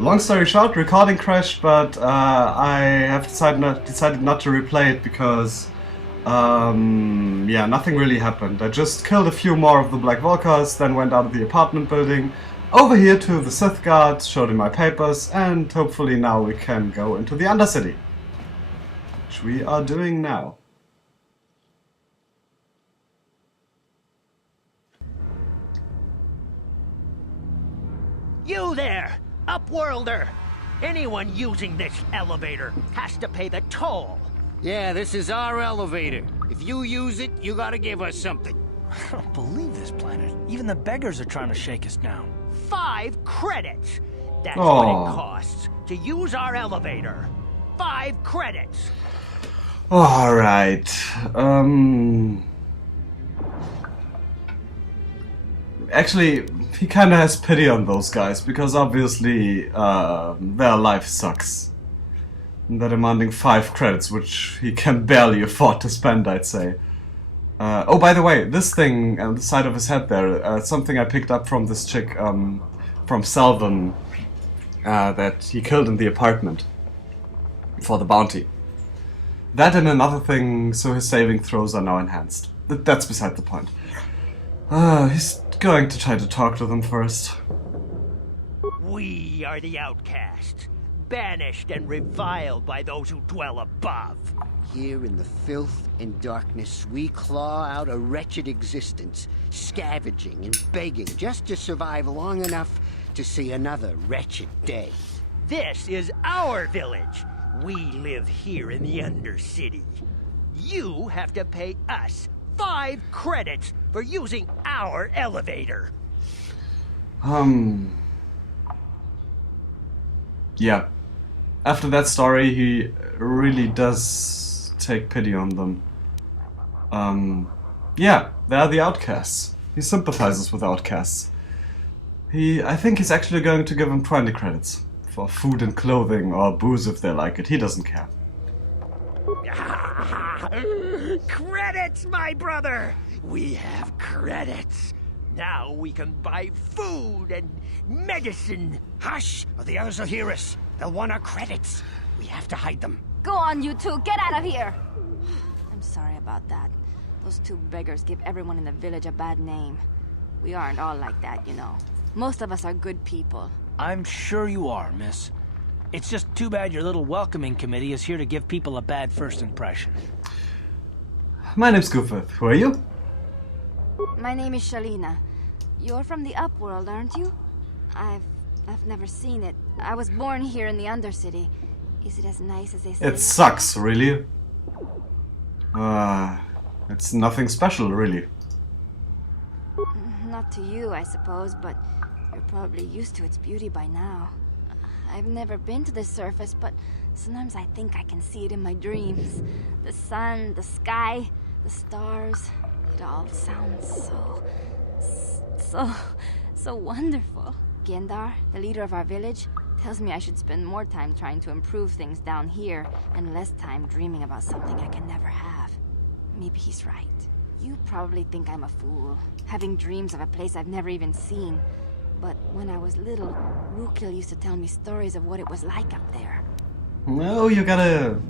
Long story short, recording crashed, but I have decided not to replay it because, yeah, nothing really happened. I just killed a few more of the Black Volkers, then went out of the apartment building, over here to the Sith Guards, showed him my papers, and hopefully now we can go into the Undercity. Which we are doing now. You there, Upworlder! Anyone using this elevator has to pay the toll. Yeah, this is our elevator. If you use it, you gotta give us something. I don't believe this planet. Even the beggars are trying to shake us down. 5 credits. That's what it costs to use our elevator. 5 credits. Alright. Actually, he kinda has pity on those guys, because obviously their life sucks. And they're demanding 5 credits, which he can barely afford to spend, I'd say. Oh, by the way, this thing on the side of his head there, something I picked up from this chick, from Selvin, that he killed in the apartment for the bounty. That and another thing, so his saving throws are now enhanced. That's beside the point. He's going to try to talk to them first. We are the outcasts, banished and reviled by those who dwell above. Here in the filth and darkness, we claw out a wretched existence, scavenging and begging just to survive long enough to see another wretched day. This is our village. We live here in the Undercity. You have to pay us 5 credits for using our elevator. Yeah. After that story, he really does take pity on them. Yeah, they are the outcasts. He sympathizes with outcasts. I think he's actually going to give them 20 credits. For food and clothing, or booze if they like it. He doesn't care. Credits, my brother! We have credits. Now we can buy food and medicine. Hush, or the others will hear us. They'll want our credits. We have to hide them. Go on, you two. Get out of here. I'm sorry about that. Those 2 beggars give everyone in the village a bad name. We aren't all like that, you know. Most of us are good people. I'm sure you are, miss. It's just too bad your little welcoming committee is here to give people a bad first impression. My name's Goofuth. Who are you? My name is Shalina. You're from the Upworld, aren't you? I've never seen it. I was born here in the Undercity. Is it as nice as they say? It sucks, really. It's nothing special, really. Not to you, I suppose, but you're probably used to its beauty by now. I've never been to the surface, but sometimes I think I can see it in my dreams. The sun, the sky, the stars. It all sounds so wonderful. Gendar, the leader of our village, tells me I should spend more time trying to improve things down here and less time dreaming about something I can never have. Maybe he's right. You probably think I'm a fool, having dreams of a place I've never even seen. But when I was little, Rukil used to tell me stories of what it was like up there. No, you gotta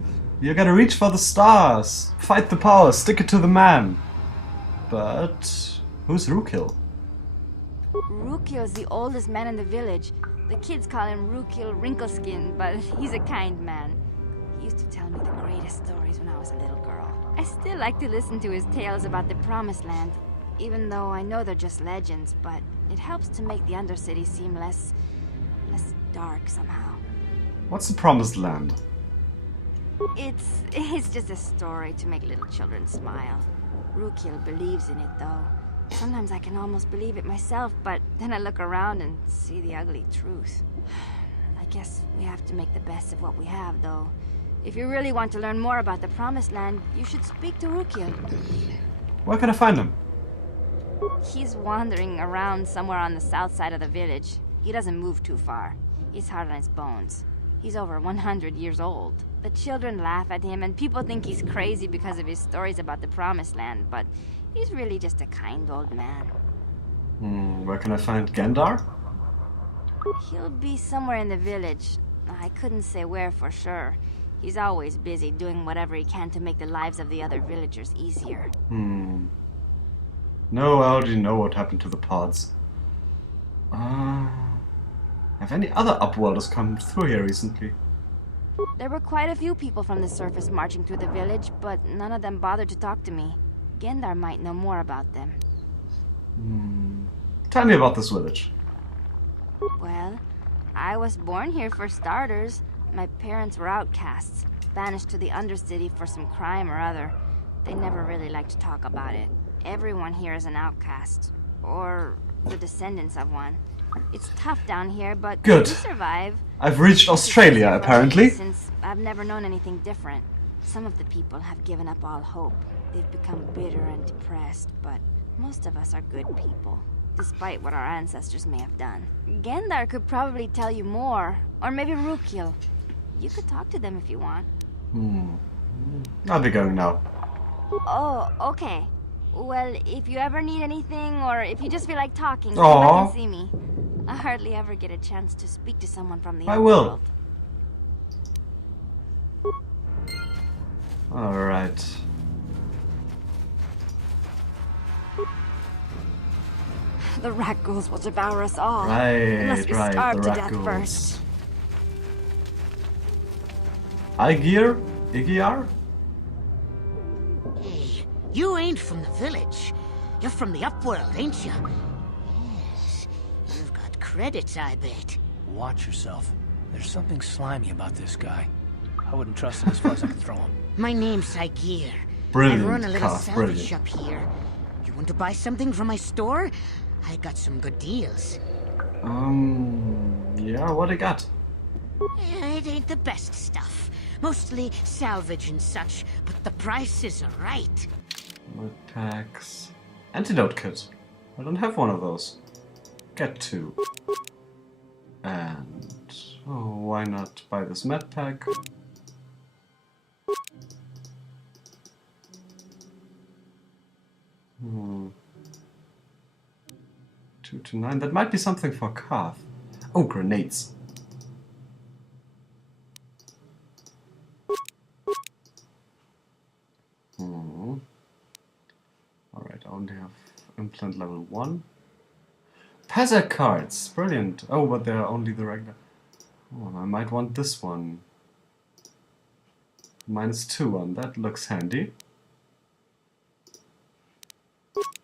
reach for the stars, fight the power, stick it to the man. But who's Rukil? Rukil's the oldest man in the village. The kids call him Rukil Wrinkleskin, but he's a kind man. He used to tell me the greatest stories when I was a little girl. I still like to listen to his tales about the Promised Land, even though I know they're just legends, but it helps to make the Undercity seem less dark somehow. What's the Promised Land? It's just a story to make little children smile. Rukil believes in it, though. Sometimes I can almost believe it myself, but then I look around and see the ugly truth. I guess we have to make the best of what we have, though. If you really want to learn more about the Promised Land, you should speak to Rukil. Where can I find him? He's wandering around somewhere on the south side of the village. He doesn't move too far. He's hard on his bones. He's over 100 years old. The children laugh at him, and people think he's crazy because of his stories about the Promised Land, but he's really just a kind old man. Where can I find Gendar? He'll be somewhere in the village. I couldn't say where for sure. He's always busy doing whatever he can to make the lives of the other villagers easier. No, I already know what happened to the pods. Have any other Upworlders come through here recently? There were quite a few people from the surface marching through the village, but none of them bothered to talk to me. Gendar might know more about them. Tell me about this village. Well, I was born here for starters. My parents were outcasts, banished to the Undercity for some crime or other. They never really liked to talk about it. Everyone here is an outcast, or the descendants of one. It's tough down here, but Good. we survive. I've reached Australia, apparently. Since I've never known anything different. Some of the people have given up all hope. They've become bitter and depressed, but most of us are good people, despite what our ancestors may have done. Gendar could probably tell you more, or maybe Rukil. You could talk to them if you want. I'll be going now. Oh, okay. Well, if you ever need anything, or if you just feel like talking, come Aw. back and see me. I hardly ever get a chance to speak to someone from the I other will. world. Alright. The rat ghouls will devour us all. Right, Unless we right, starve the to rat death ghouls. first. Igir? Igir? Hey, you ain't from the village. You're from the Upworld, ain't you? Yes. You've got credits, I bet. Watch yourself. There's something slimy about this guy. I wouldn't trust him as far as I can throw him. My name's Igir. Brilliant, I run a little Kath, salvage brilliant. shop here. You want to buy something from my store? I got some good deals. Yeah, what I got? It ain't the best stuff. Mostly salvage and such, but the prices are right. Med packs. Antidote kit. I don't have one of those. Get two. And... oh, why not buy this med pack? Hmm. 2 to 9. That might be something for Kath. Oh, grenades. Alright, I only have implant level 1. Pazza cards! Brilliant! Oh, but they're only the regular. Oh, I might want this one. -2 one. That looks handy.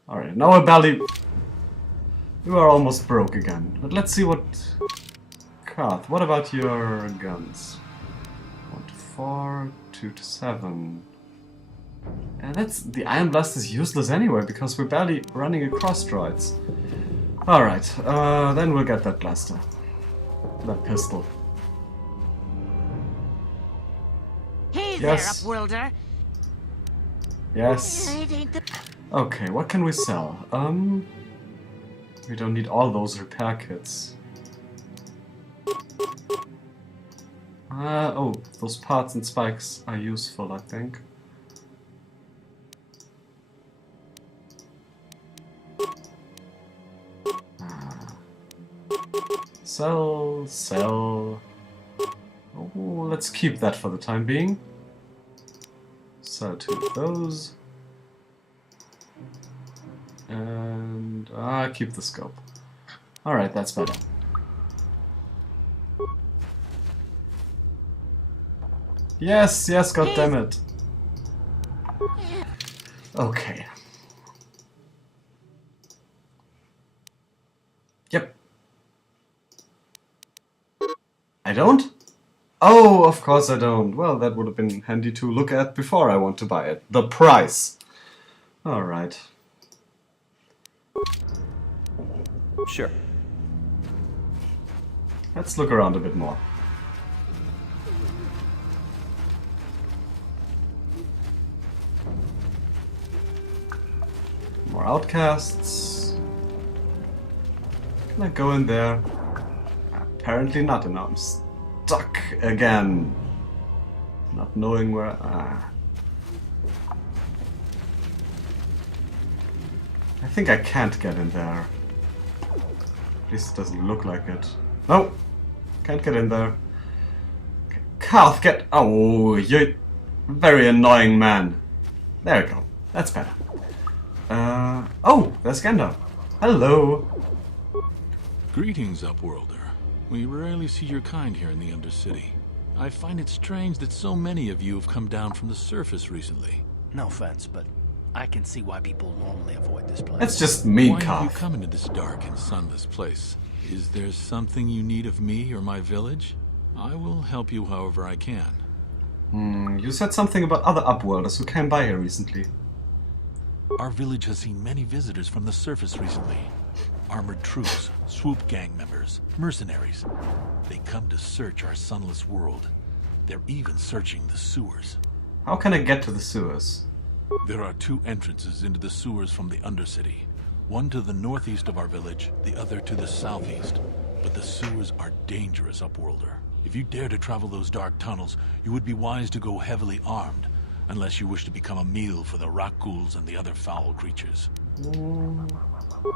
Alright, now we're barely... you are almost broke again. But let's see what... Kath, what about your guns? 1 to 4, 2 to 7... and that's... the Iron Blast is useless anyway, because we're barely running across droids. Alright, then we'll get that blaster. That pistol. Hey Yes. there, Upworlder. Yes. It ain't the... Okay, what can we sell? We don't need all those repair kits. Oh, those parts and spikes are useful, I think. Sell, sell. Oh, let's keep that for the time being. Sell 2 of those. And keep the scope. Alright, that's better. Yes, yes, goddammit. Okay. Yep. I don't? Oh, of course I don't. Well, that would have been handy to look at before I want to buy it. The price. Alright. Sure. Let's look around a bit more. More outcasts. Can I go in there? Apparently not, and I'm stuck again. Not knowing where... I think I can't get in there. At least it doesn't look like it. No, can't get in there. Koth, get... Oh, you're a very annoying man. There we go. That's better. Oh, there's Gendar. Hello. Greetings, Upworlder. We rarely see your kind here in the Undercity. I find it strange that so many of you have come down from the surface recently. No offense, but I can see why people normally avoid this place. That's just me, Why have you Koth. come into this dark and sunless place? Is there something you need of me or my village? I will help you however I can. You said something about other Upworlders who came by here recently. Our village has seen many visitors from the surface recently. Armored troops, swoop gang members, mercenaries. They come to search our sunless world. They're even searching the sewers. How can I get to the sewers? There are two entrances into the sewers from the Undercity. One to the northeast of our village, the other to the southeast. But the sewers are dangerous, Upworlder. If you dare to travel those dark tunnels, you would be wise to go heavily armed, unless you wish to become a meal for the Rakghouls and the other foul creatures.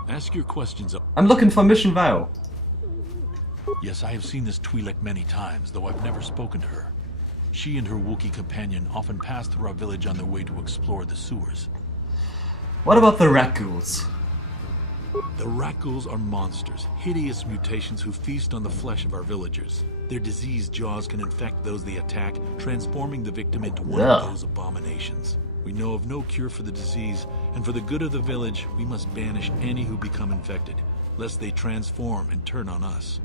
Ask your questions. I'm looking for Mission Vow. Yes, I have seen this Twi'lek many times, though I've never spoken to her. She and her Wookiee companion often pass through our village on their way to explore the sewers. What about the Rakghouls? The Rakghouls are monsters, hideous mutations who feast on the flesh of our villagers. Their diseased jaws can infect those they attack, transforming the victim into one of those abominations. We know of no cure for the disease, and for the good of the village, we must banish any who become infected, lest they transform and turn on us.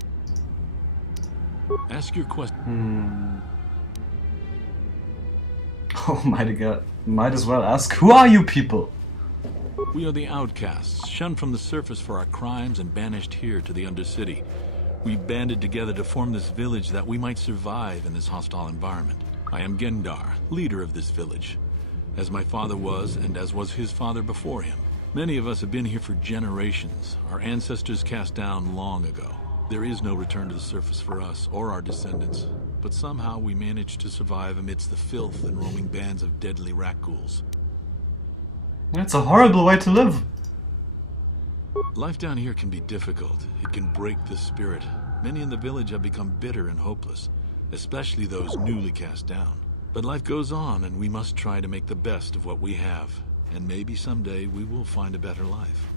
Ask your question. Oh my god. Might as well ask, who are you people? We are the outcasts, shunned from the surface for our crimes and banished here to the Undercity. We banded together to form this village that we might survive in this hostile environment. I am Gendar, leader of this village, as my father was and as was his father before him. Many of us have been here for generations, our ancestors cast down long ago. There is no return to the surface for us or our descendants, but somehow we managed to survive amidst the filth and roaming bands of deadly Rakghouls. That's a horrible way to live. Life down here can be difficult. It can break the spirit. Many in the village have become bitter and hopeless, especially those newly cast down. But life goes on, and we must try to make the best of what we have. And maybe someday we will find a better life.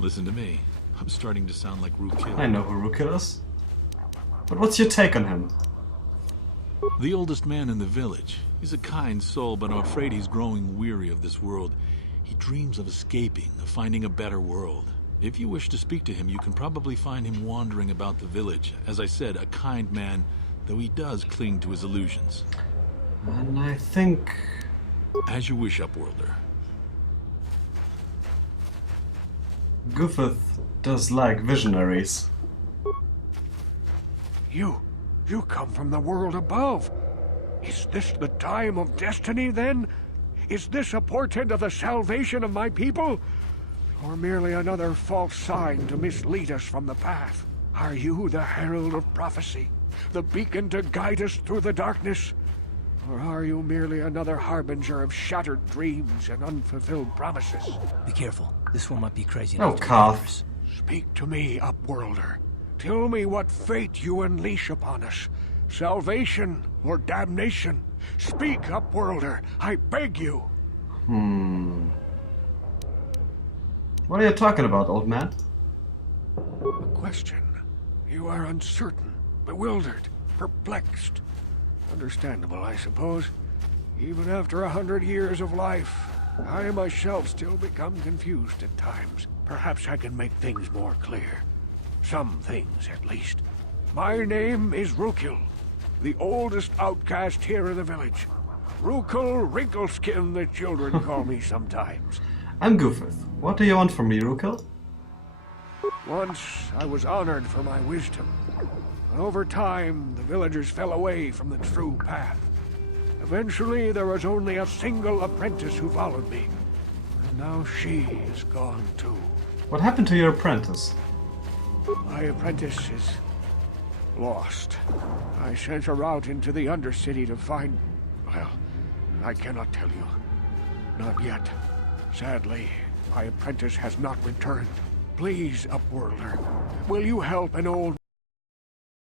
Listen to me. I'm starting to sound like Rookil. I know who Rookil is. But what's your take on him? The oldest man in the village. He's a kind soul, but I'm afraid he's growing weary of this world. He dreams of escaping, of finding a better world. If you wish to speak to him, you can probably find him wandering about the village. As I said, a kind man, though he does cling to his illusions. And I think... As you wish, Upworlder. Goofuth does like visionaries. You come from the world above. Is this the time of destiny, then? Is this a portent of the salvation of my people? Or merely another false sign to mislead us from the path? Are you the herald of prophecy? The beacon to guide us through the darkness? Or are you merely another harbinger of shattered dreams and unfulfilled promises? Be careful. This one might be crazy. Oh, enough to be Koth. dangerous. Speak to me, Upworlder. Tell me what fate you unleash upon us. Salvation or damnation? Speak, Upworlder. I beg you. What are you talking about, old man? A question. You are uncertain, bewildered, perplexed. Understandable, I suppose. Even after 100 years of life, I myself still become confused at times. Perhaps I can make things more clear. Some things, at least. My name is Rookil, the oldest outcast here in the village. Rookil Wrinkleskin, the children call me sometimes. I'm Goofuth. What do you want from me, Rookil? Once I was honored for my wisdom. But over time, the villagers fell away from the true path. Eventually, there was only a single apprentice who followed me. And now she is gone too. What happened to your apprentice? My apprentice is lost. I sent her out into the Undercity to find... Well, I cannot tell you. Not yet. Sadly, my apprentice has not returned. Please, Upworlder, will you help an old